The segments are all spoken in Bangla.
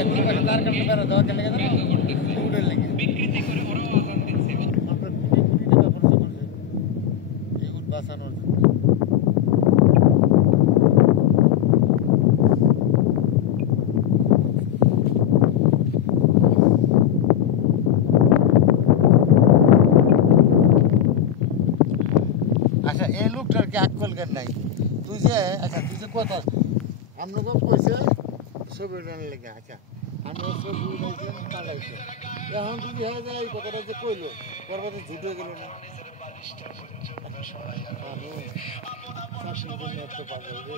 তার কাছে বেড়া দেওয়া কেন কেন উঠে লেগে বিক্রিতি করে ওরাও আজান দিচ্ছে আপনার কোটি কোটি টাকা খরচ করছে এই উট বাঁচানোর জন্য আচ্ছা এই লোকটার কি আক্কল জ্ঞান নাই তুই যে কথা আমরা কইছে ছবি উঠানোর লেগে আচ্ছা আমরা ছবি উঠাইছেন টাকাইছে এখন যদি হয়ে যায় এই কথাটা যে কইলো পরবর্তী ঝুট হয়ে গেল না পাগল রে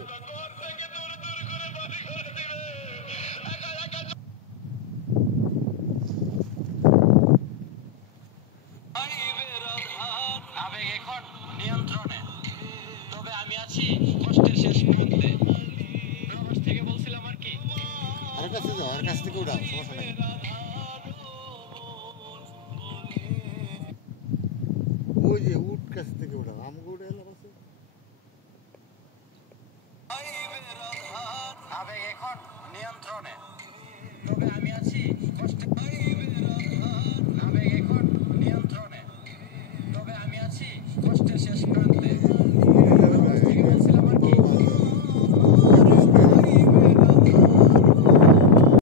আবেগ এখন নিয়ন্ত্রণে তবে আমি আছি কষ্টের শেষ প্রান্তে প্রবাস থেকে বলছিলাম আর কি আর কাছে যাও আর কাছ থেকে উড়াও সমস্যা নাই ওই যে উট কাছ থেকে উড়াও আমাকে উড়ে এলাম আছে আবেগ এখন নিয়ন্ত্রণে তবে আমি আছি কষ্টে